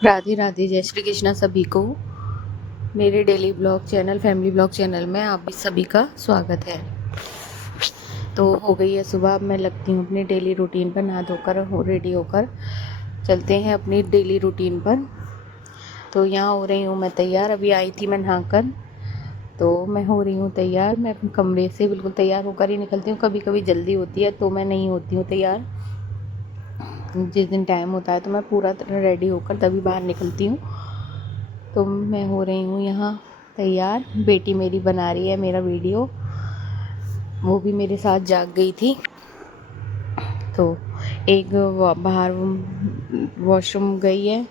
राधे राधे, जय श्री कृष्णा सभी को। मेरे daily blog channel family blog channel में आप सभी का स्वागत है। तो हो गई है सुबह, अब मैं लगती हूँ अपनी डेली रूटीन पर, नहा धोकर रेडी होकर चलते हैं अपनी डेली रूटीन पर। तो यहाँ हो रही हूँ मैं तैयार, अभी आई थी मैं नहाकर, तो मैं हो रही हूँ तैयार। मैं अपने कमरे से बिल्कुल तैयार होकर ही निकलती हूँ। कभी कभी जल्दी होती है तो मैं नहीं होती हूँ तैयार, जिस दिन टाइम होता है तो मैं पूरा रेडी होकर तभी बाहर निकलती हूँ। तो मैं हो रही हूँ यहाँ तैयार। बेटी मेरी बना रही है मेरा वीडियो, वो भी मेरे साथ जाग गई थी। तो एक बाहर वॉशरूम गई है,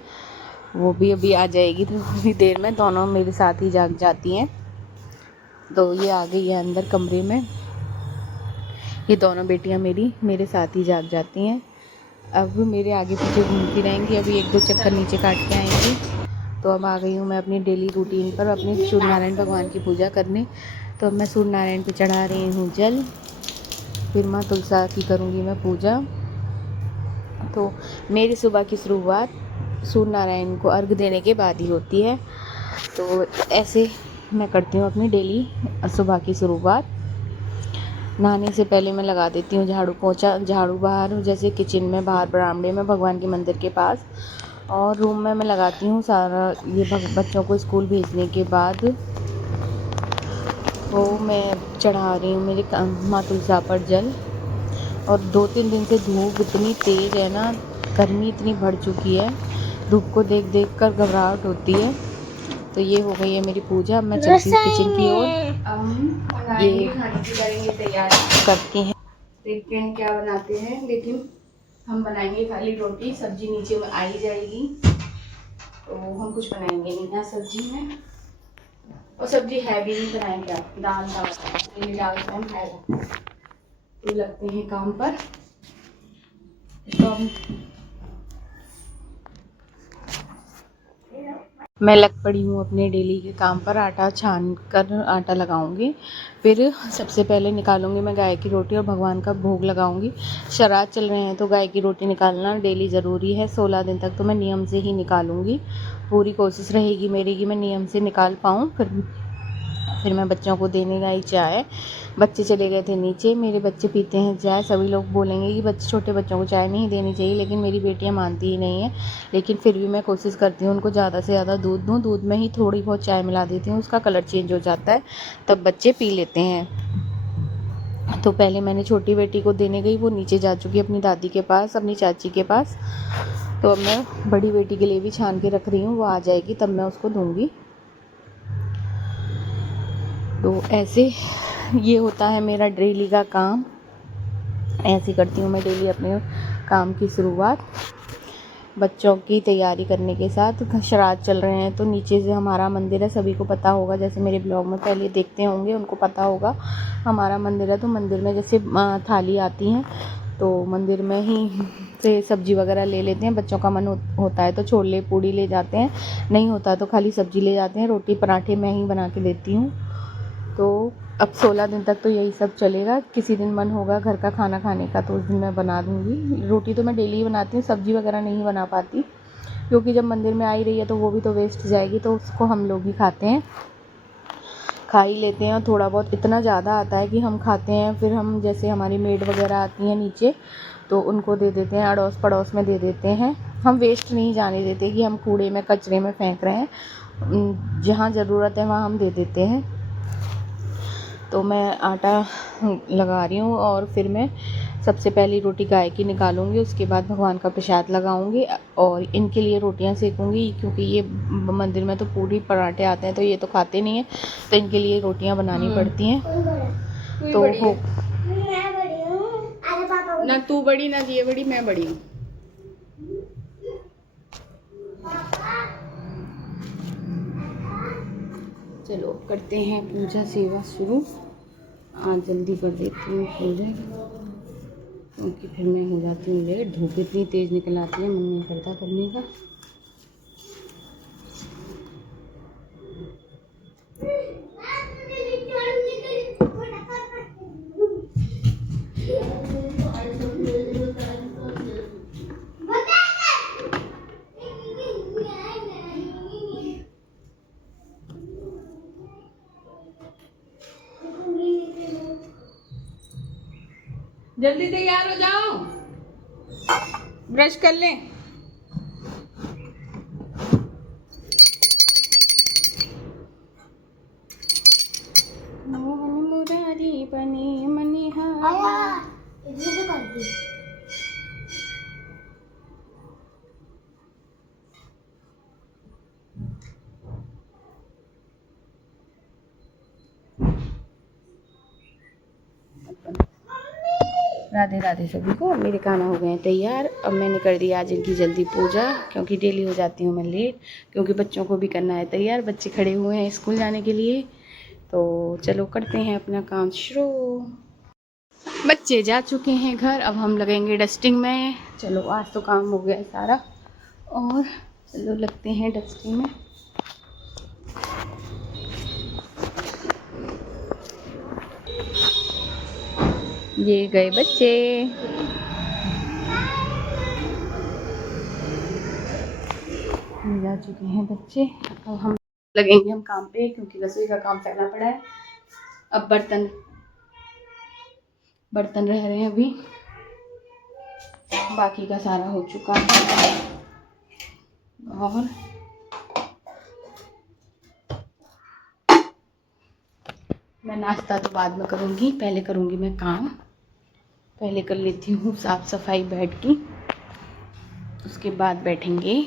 वो भी अभी आ जाएगी थोड़ी देर में। दोनों मेरे साथ ही जाग जाती हैं। तो ये आ गई है अंदर कमरे में, ये दोनों बेटियां मेरी मेरे साथ ही जाग जाती हैं। अब मेरे आगे पीछे घूमती रहेंगी, अभी एक दो चक्कर नीचे काट के आएंगी। तो अब आ गई हूँ मैं अपनी डेली रूटीन पर, अपने सूर्य नारायण भगवान की पूजा करने। तो अब मैं सूर्य नारायण पे चढ़ा रही हूँ जल, फिर माँ तुलसा की करूँगी मैं पूजा। तो मेरी सुबह की शुरुआत सूर्य नारायण को अर्घ देने के बाद ही होती है। तो ऐसे मैं करती हूँ अपनी डेली सुबह की शुरुआत। नहाने से पहले मैं लगा देती हूँ झाड़ू पोंछा, झाड़ू बाहर जैसे किचन में, बाहर बरामदे में, भगवान के मंदिर के पास, और रूम में मैं लगाती हूँ सारा। ये बच्चों को स्कूल भेजने के बाद वो मैं चढ़ा रही हूँ मेरे माँ तुलसा पर जल। और 2-3 दिन से धूप इतनी तेज़ है ना, गर्मी इतनी बढ़ चुकी है, धूप को देख देख कर घबराहट होती है। तो ये हो गई है मेरी पूजा। अब मैं चलती हूँ किचन की ओर। ये खाने की करेंगे तैयारी करते हैं, देखते हैं क्या बनाते हैं। लेकिन हम बनाएंगे खाली रोटी, सब्जी नीचे में आ ही जाएगी, तो हम कुछ बनाएंगे नहीं यहाँ सब्जी में। और सब्जी है भी नहीं, बनाएंगे क्या, दाल दाल कौन खाएगा। तो लगते हैं काम पर। तो मैं लग पड़ी हूँ अपने डेली के काम पर। आटा छान कर आटा लगाऊंगी, फिर सबसे पहले निकालूंगी मैं गाय की रोटी और भगवान का भोग लगाऊंगी। श्राद्ध चल रहे हैं तो गाय की रोटी निकालना डेली ज़रूरी है। 16 दिन तक तो मैं नियम से ही निकालूंगी, पूरी कोशिश रहेगी मेरी कि मैं नियम से निकाल पाऊँ। फिर मैं बच्चों को देने गई चाय। बच्चे चले गए थे नीचे, मेरे बच्चे पीते हैं चाय। सभी लोग बोलेंगे कि बच्चे, छोटे बच्चों को चाय नहीं देनी चाहिए, लेकिन मेरी बेटियां मानती ही नहीं है। लेकिन फिर भी मैं कोशिश करती हूँ उनको ज़्यादा से ज़्यादा दूध दूँ। दूध में ही थोड़ी बहुत चाय मिला देती हूँ, उसका कलर चेंज हो जाता है, तब बच्चे पी लेते हैं। तो पहले मैंने छोटी बेटी को देने गई, वो नीचे जा चुकी अपनी दादी के पास, अपनी चाची के पास। तो अब मैं बड़ी बेटी के लिए भी छान के रख रही हूँ, वो आ जाएगी तब मैं उसको दूँगी। तो ऐसे ये होता है मेरा डेली का काम। ऐसे करती हूँ मैं डेली अपने काम की शुरुआत। बच्चों की तैयारी करने के साथ श्राद्ध चल रहे हैं तो नीचे से हमारा मंदिर है, सभी को पता होगा, जैसे मेरे ब्लॉग में पहले देखते होंगे उनको पता होगा। हमारा मंदिर है तो मंदिर में जैसे थाली आती हैं तो मंदिर में ही से सब्जी वगैरह ले लेते हैं। बच्चों का मन होता है तो छोले पूड़ी ले जाते हैं, नहीं होता तो खाली सब्जी ले जाते हैं। रोटी पराठे मैं ही बना के देती हूँ। तो अब 16 दिन तक तो यही सब चलेगा। किसी दिन मन होगा घर का खाना खाने का तो उस दिन मैं बना दूँगी। रोटी तो मैं डेली ही बनाती हूँ, सब्ज़ी वगैरह नहीं बना पाती, क्योंकि जब मंदिर में आ ही रही है तो वो भी तो वेस्ट जाएगी, तो उसको हम लोग ही खाते हैं, खा ही लेते हैं। और थोड़ा बहुत इतना ज़्यादा आता है कि हम खाते हैं, फिर हम जैसे हमारी मेड वगैरह आती हैं नीचे तो उनको दे देते हैं, अड़ोस पड़ोस में दे देते हैं। हम वेस्ट नहीं जाने देते कि हम कूड़े में कचरे में फेंक रहे हैं, जहाँ ज़रूरत है वहाँ हम दे देते हैं। तो मैं आटा लगा रही हूँ और फिर मैं सबसे पहली रोटी गाय की निकालूंगी, उसके बाद भगवान का प्रसाद लगाऊंगी और इनके लिए रोटियां सेकूंगी, क्योंकि ये मंदिर में तो पूरी पराठे आते हैं तो ये तो खाते नहीं हैं, तो इनके लिए रोटियां बनानी पड़ती हैं। तो हो ना, तू बड़ी ना ये बड़ी, मैं बड़ी हूँ। चलो करते हैं पूजा सेवा शुरू। आज जल्दी कर देती हूँ पूजा, क्योंकि फिर मैं हो जाती हूँ लेट। धूप इतनी तेज़ निकल आती है, मन नहीं करता करने का। जल्दी तैयार हो जाओ, ब्रश कर लें। मोहन मुरारी बने मनिहारी। राधे राधे सभी को। मेरे खाना हो गए हैं तैयार। अब मैंने कर दिया आज इनकी जल्दी पूजा, क्योंकि डेली हो जाती हूँ मैं लेट, क्योंकि बच्चों को भी करना है तैयार। बच्चे खड़े हुए हैं स्कूल जाने के लिए, तो चलो करते हैं अपना काम शुरू। बच्चे जा चुके हैं घर, अब हम लगेंगे डस्टिंग में। चलो आज तो काम हो गया है सारा, और चलो लगते हैं डस्टिंग में। ये गए बच्चे। जा चुके हैं बच्चे, अब हम लगेंगे हम काम पे, क्योंकि रसोई का काम फैला पड़ा है। अब बर्तन रह रहे हैं अभी, बाकी का सारा हो चुका है। और मैं नाश्ता तो बाद में करूँगी, पहले करूँगी मैं काम। पहले कर लेती हूँ साफ़ सफाई बेड की, उसके बाद बैठेंगे।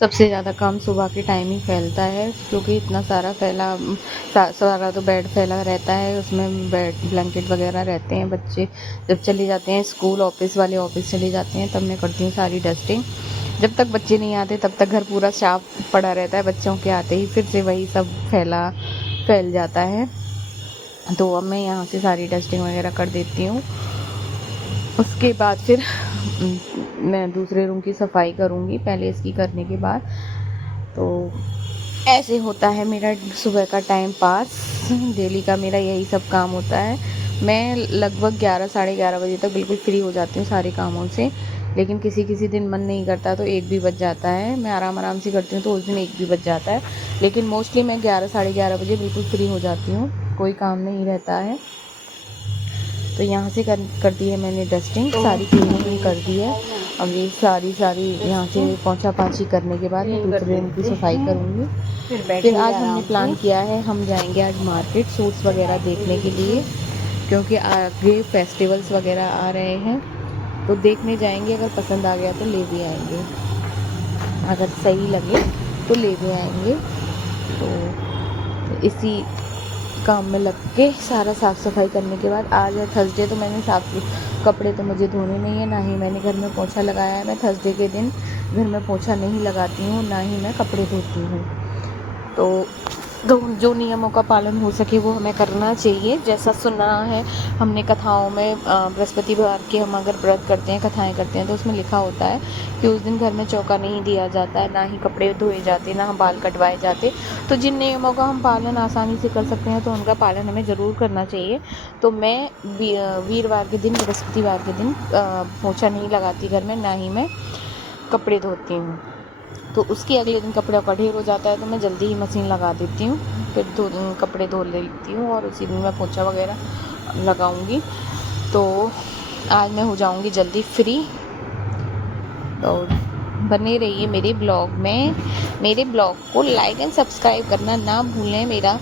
सबसे ज़्यादा काम सुबह के टाइम ही फैलता है, क्योंकि इतना सारा सारा तो बेड फैला रहता है, उसमें बेड ब्लैंकेट वगैरह रहते हैं। बच्चे जब चले जाते हैं स्कूल, ऑफिस वाले ऑफिस चले जाते हैं, तब मैं करती हूँ सारी डस्टिंग। जब तक बच्चे नहीं आते तब तक घर पूरा साफ पड़ा रहता है, बच्चों के आते ही फिर से वही सब फैल जाता है। तो अब मैं यहाँ से सारी डस्टिंग वगैरह कर देती हूँ। उसके बाद फिर मैं दूसरे रूम की सफाई करूँगी, पहले इसकी करने के बाद। तो ऐसे होता है मेरा सुबह का टाइम पास। डेली का मेरा यही सब काम होता है। मैं लगभग 11 साढ़े 11 बजे तक बिल्कुल फ्री हो जाती हूँ सारे कामों से, लेकिन किसी दिन मन नहीं करता तो 1 भी बज जाता है। मैं आराम से करती हूँ तो उस दिन 1 भी बज जाता है, लेकिन मोस्टली मैं 11 साढ़े 11 बजे बिल्कुल फ्री हो जाती हूँ, कोई काम नहीं रहता है। तो यहाँ से कर दी है मैंने डस्टिंग, सारी क्लीनिंग भी कर दी है। अब ये सारी यहाँ से पोंछा पाछी करने के बाद मैं दूसरे रूम की सफाई करूँगी। फिर आज हमने प्लान किया है, हम जाएंगे आज मार्केट सूट्स वगैरह देखने के लिए, क्योंकि आगे फेस्टिवल्स वगैरह आ रहे हैं, तो देखने जाएंगे। अगर पसंद आ गया तो ले भी आएंगे, अगर सही लगे तो ले भी आएंगे। तो इसी काम में लग के सारा साफ़ सफाई करने के बाद, आज है थर्सडे, तो मैंने कपड़े तो मुझे धोने नहीं है, ना ही मैंने घर में पोंछा लगाया है। मैं थर्सडे के दिन घर में पोंछा नहीं लगाती हूँ, ना ही मैं कपड़े धोती हूँ। तो जो नियमों का पालन हो सके वो हमें करना चाहिए। जैसा सुना है हमने कथाओं में, बृहस्पतिवार के हम अगर व्रत करते हैं, कथाएं करते हैं, तो उसमें लिखा होता है कि उस दिन घर में चौका नहीं दिया जाता है, ना ही कपड़े धोए जाते, ना बाल कटवाए जाते। तो जिन नियमों का हम पालन आसानी से कर सकते हैं तो उनका पालन हमें ज़रूर करना चाहिए। तो मैं वीरवार के दिन, बृहस्पतिवार के दिन पोंछा नहीं लगाती घर में, ना ही मैं कपड़े धोती हूँ। तो उसके अगले दिन कपड़ों का ढेर हो जाता है, तो मैं जल्दी ही मशीन लगा देती हूँ, फिर कपड़े धो लेती हूँ, और उसी दिन मैं पोंछा वगैरह लगाऊंगी। तो आज मैं हो जाऊंगी जल्दी फ्री। तो बने रहिए मेरे ब्लॉग में। मेरे ब्लॉग को लाइक एंड सब्सक्राइब करना ना भूलें। मेरा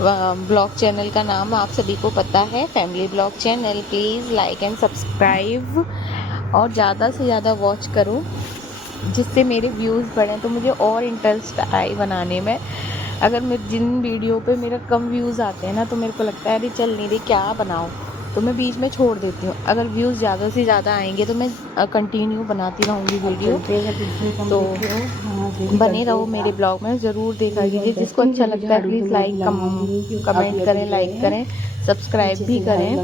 ब्लॉग चैनल का नाम आप सभी को पता है, family blog channel. Please like and subscribe, और ज़्यादा से ज़्यादा वॉच करो, जिससे मेरे व्यूज़ बढ़ें, तो मुझे और इंटरेस्ट आए बनाने में। अगर मैं जिन वीडियो पे मेरा कम व्यूज़ आते हैं ना, तो मेरे को लगता है अरे चल नहीं रही, क्या बनाऊँ, तो मैं बीच में छोड़ देती हूँ। अगर व्यूज़ ज़्यादा से ज़्यादा आएंगे तो मैं कंटिन्यू बनाती रहूँगी वीडियो। तो बने रहो मेरे ब्लॉग में, ज़रूर देखा कीजिए। जिसको अच्छा लगता है प्लीज़ कमेंट करें, लाइक करें, सब्सक्राइब भी करें।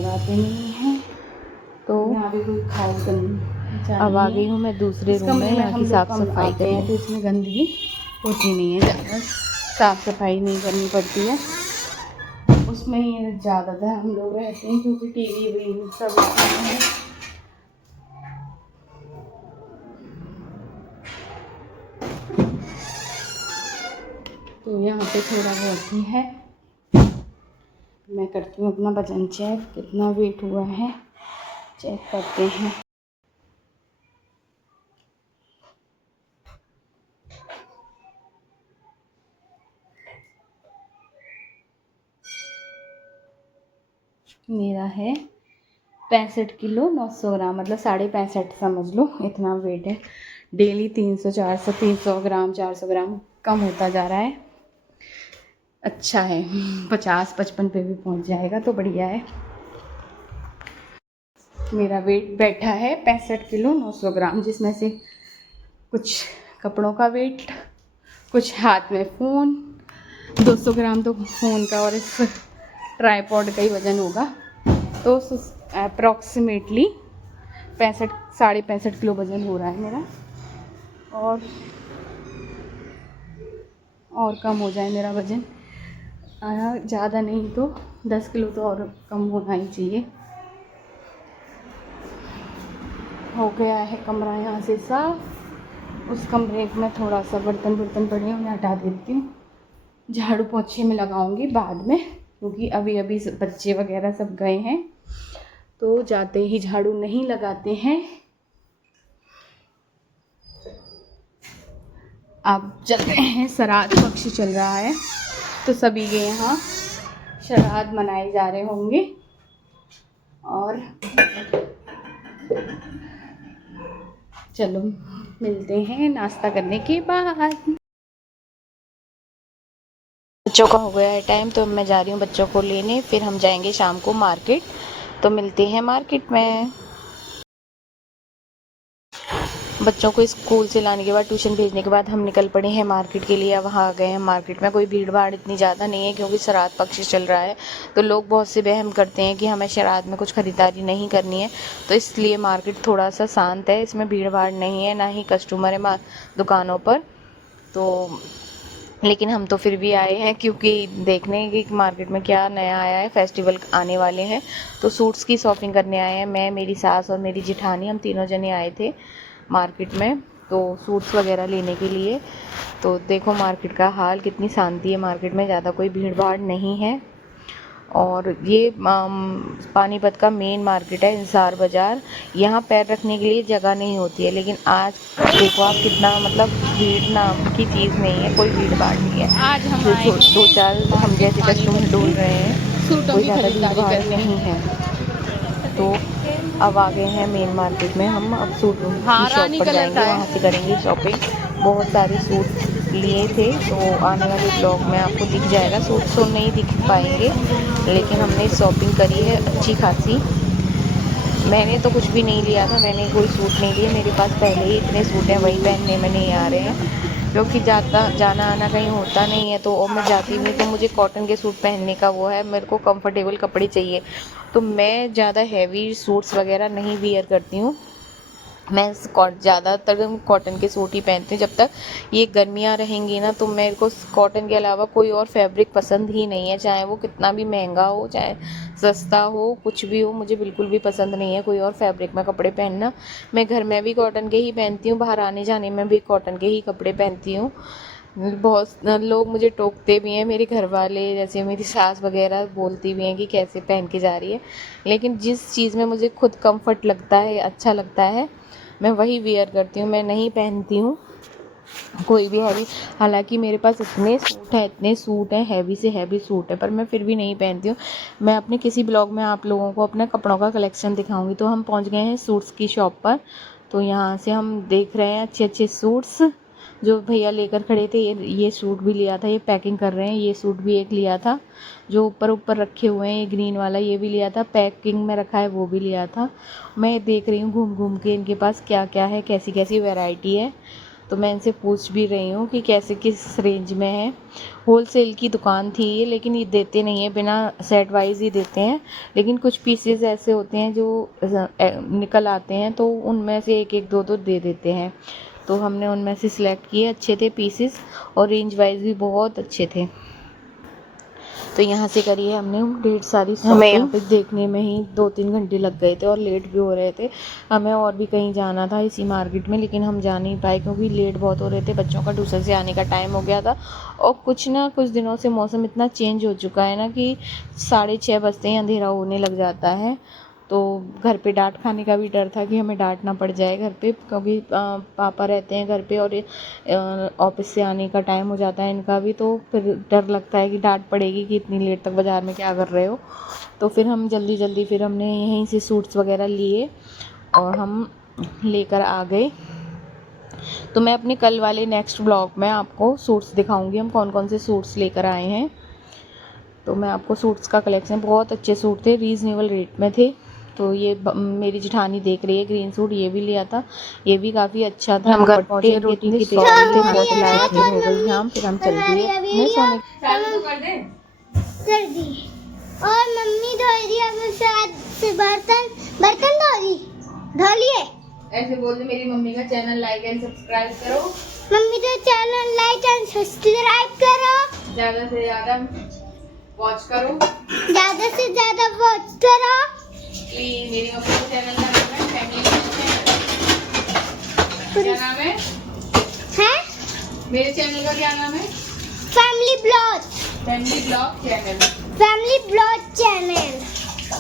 तो अब आ गई हूँ मैं दूसरे रूम में, यहाँ की साफ़ सफाई करने। तो इसमें गंदगी होती नहीं है ज़्यादा। साफ़ सफाई नहीं करनी पड़ती है, उसमें ही ज़्यादातर हम लोग रहते हैं क्योंकि टीवी भी सब उसमें है। तो यहाँ पे थोड़ा बहुत ही है। मैं करती हूँ अपना वजन चेक, कितना वेट हुआ है चेक करते हैं। मेरा है 65 किलो 900 ग्राम, मतलब 65.5 समझ लो, इतना वेट है। डेली 300 400 300 ग्राम 400 ग्राम कम होता जा रहा है। अच्छा है, 50-55 पे भी पहुंच जाएगा तो बढ़िया है। मेरा वेट बैठा है 65 किलो 900 ग्राम, जिसमें से कुछ कपड़ों का वेट, कुछ हाथ में फ़ोन, 200 ग्राम तो फ़ोन का और इस ट्राईपॉड का ही वज़न होगा। तो अप्रॉक्सीमेटली 65 किलो वज़न हो रहा है मेरा। और कम हो जाए मेरा वज़न, ज़्यादा नहीं तो 10 किलो तो और कम होना ही चाहिए। हो गया है कमरा यहाँ से साफ। उस कमरे में थोड़ा सा बर्तन पड़े हैं, उन्हें हटा देती हूँ। झाड़ू पोछे में लगाऊंगी बाद में, क्योंकि अभी बच्चे वगैरह सब गए हैं तो जाते ही झाड़ू नहीं लगाते हैं। अब चल रहे हैं, श्राद्ध पक्ष चल रहा है तो सभी के यहाँ श्राद्ध मनाए जा रहे होंगे। और चलो मिलते हैं नाश्ता करने के बाद। बच्चों का हो गया है टाइम, तो मैं जा रही हूँ बच्चों को लेने, फिर हम जाएंगे शाम को मार्केट। तो मिलते हैं मार्केट में। बच्चों को स्कूल से लाने के बाद, ट्यूशन भेजने के बाद हम निकल पड़े हैं मार्केट के लिए। वहाँ आ गए हैं मार्केट में। कोई भीड़ भाड़ इतनी ज़्यादा नहीं है क्योंकि श्राद्ध पक्ष चल रहा है, तो लोग बहुत से वहम करते हैं कि हमें श्राद्ध में कुछ ख़रीदारी नहीं करनी है, तो इसलिए मार्केट थोड़ा सा शांत है। इसमें भीड़ भाड़ नहीं है, ना ही कस्टमर है दुकानों पर। तो लेकिन हम तो फिर भी आए हैं क्योंकि देखने की मार्केट में क्या नया आया है, फेस्टिवल आने वाले हैं तो सूट्स की शॉपिंग करने आए हैं। मैं, मेरी सास और मेरी जिठानी, हम तीनों जने आए थे मार्केट में तो सूट्स वगैरह लेने के लिए। तो देखो मार्केट का हाल, कितनी शांति है मार्केट में, ज़्यादा कोई भीड़ भाड़ नहीं है। और ये पानीपत का मेन मार्केट है, इंसार बाज़ार। यहाँ पैर रखने के लिए जगह नहीं होती है, लेकिन आज देखो आप कितना, मतलब भीड़ नाम की चीज़ नहीं है, कोई भीड़ भाड़ नहीं है। आज हम दो चार हम जैसे कस्टमर ढूंढ रहे हैं, कोई ज़्यादा भीड़ भाड़ नहीं है। तो अब आ गए हैं मेन मार्केट में। हम अब सूट की शॉप पर जाएंगे, वहाँ से करेंगे शॉपिंग। बहुत सारे सूट लिए थे तो आने वाले ब्लॉग में आपको दिख जाएगा। सूट तो नहीं दिख पाएंगे, लेकिन हमने शॉपिंग करी है अच्छी खासी। मैंने तो कुछ भी नहीं लिया था, मैंने कोई सूट नहीं लिए। मेरे पास पहले ही इतने सूट हैं, वही पहनने में नहीं आ रहे हैं क्योंकि जाना आना कहीं होता नहीं है। तो और मैं जाती भी तो मुझे कॉटन के सूट पहनने का वो है, मेरे को कंफर्टेबल कपड़े चाहिए। तो मैं ज़्यादा हैवी सूट्स वगैरह नहीं वियर करती हूँ। मैं ज़्यादातर कॉटन के सूट ही पहनती हूँ। जब तक ये गर्मियाँ रहेंगी ना, तो मेरे को कॉटन के अलावा कोई और फैब्रिक पसंद ही नहीं है, चाहे वो कितना भी महंगा हो, चाहे सस्ता हो, कुछ भी हो, मुझे बिल्कुल भी पसंद नहीं है कोई और फैब्रिक में कपड़े पहनना। मैं घर में भी कॉटन के ही पहनती हूँ, बाहर आने जाने में भी कॉटन के ही कपड़े पहनती हूँ। बहुत लोग मुझे टोकते भी हैं, मेरे घर वाले जैसे मेरी सास वगैरह बोलती भी हैं कि कैसे पहन के जा रही है। लेकिन जिस चीज़ में मुझे खुद कंफर्ट लगता है, अच्छा लगता है, मैं वही वियर करती हूँ। मैं नहीं पहनती हूँ कोई भी हैवी। हालांकि मेरे पास इतने सूट हैं, हैवी से हैवी सूट है, पर मैं फिर भी नहीं पहनती हूँ। मैं अपने किसी ब्लॉग में आप लोगों को अपने कपड़ों का कलेक्शन दिखाऊंगी। तो हम पहुँच गए हैं सूट्स की शॉप पर। तो यहाँ से हम देख रहे हैं अच्छे अच्छे सूट्स। जो भैया लेकर खड़े थे, ये सूट भी लिया था, ये पैकिंग कर रहे हैं। ये सूट भी एक लिया था, जो ऊपर रखे हुए हैं, ये ग्रीन वाला, ये भी लिया था, पैकिंग में रखा है, वो भी लिया था। मैं देख रही हूँ घूम घूम के इनके पास क्या क्या है, कैसी कैसी वैरायटी है। तो मैं इनसे पूछ भी रही हूँ कि कैसे किस रेंज में है। होलसेल की दुकान थी ये, लेकिन ये देते नहीं है, बिना सेट वाइज ही देते हैं। लेकिन कुछ पीसेस ऐसे होते हैं जो निकल आते हैं, तो उनमें से एक एक दो दो दे देते हैं। तो हमने उनमें से सिलेक्ट किए, अच्छे थे पीसेस और रेंज वाइज भी बहुत अच्छे थे। तो यहाँ से करिए हमने ढेर सारी शॉपिंग, देखने में ही 2-3 घंटे लग गए थे और लेट भी हो रहे थे। हमें और भी कहीं जाना था इसी मार्केट में, लेकिन हम जा नहीं पाए क्योंकि लेट बहुत हो रहे थे, बच्चों का ट्यूशन से आने का टाइम हो गया था। और कुछ दिनों से मौसम इतना चेंज हो चुका है ना कि 6:30 बजते ही अंधेरा होने लग जाता है। तो घर पे डांट खाने का भी डर था कि हमें डांट ना पड़ जाए घर पे, क्योंकि पापा रहते हैं घर पे और ऑफिस से आने का टाइम हो जाता है इनका भी, तो फिर डर लगता है कि डांट पड़ेगी कि इतनी लेट तक बाज़ार में क्या कर रहे हो। तो फिर हम जल्दी फिर हमने यहीं से सूट्स वगैरह लिए और हम लेकर आ गए। तो मैं अपने कल वाले नेक्स्ट ब्लॉग में आपको सूट्स दिखाऊंगी हम कौन कौन से सूट्स लेकर आए हैं। तो मैं आपको सूट्स का कलेक्शन, बहुत अच्छे सूट थे, रीज़नेबल रेट में थे। तो ये मेरी जेठानी देख रही है ग्रीन सूट, ये भी लिया था, ये भी काफ़ी अच्छा था। हम घर पहुँचे, रोटी की तैयारी थे, बहुत लायक हो गई हम, फिर हम चल दिए मैं सोने। चालू तो कर दे। कर दी और मम्मी धो रही है, मैं शायद से बर्तन धो लिए। ऐसे बोल दे, मेरी मम्मी का चैनल लाइक एंड सब्सक्राइब करो, मम्मी तो चैनल लाइक एंड सब्सक्राइब करो, ज्यादा से ज्यादा वॉच करो, ज्यादा से ज्यादा वॉच करो। प्लीज। मेरी मम्मी का चैनल का नाम है फैमिली ब्लॉग चैनल। क्या नाम है हैं? मेरे चैनल का? क्या नाम है? Family blog channel.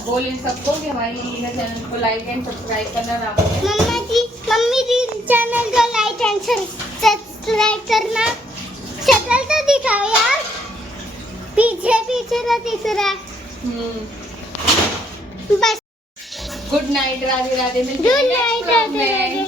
बोल इन सबको कि हमारी मम्मी का चैनल को लाइक एंड सब्सक्राइब करना ना भूलें। मम्मी जी चैनल को लाइक एंड सब्सक्राइब करना। शक्ल तो दिखाओ यार, पीछे तो दिख रहा है। बस good night, Radhe Radhe. Good night, Radhe Radhe.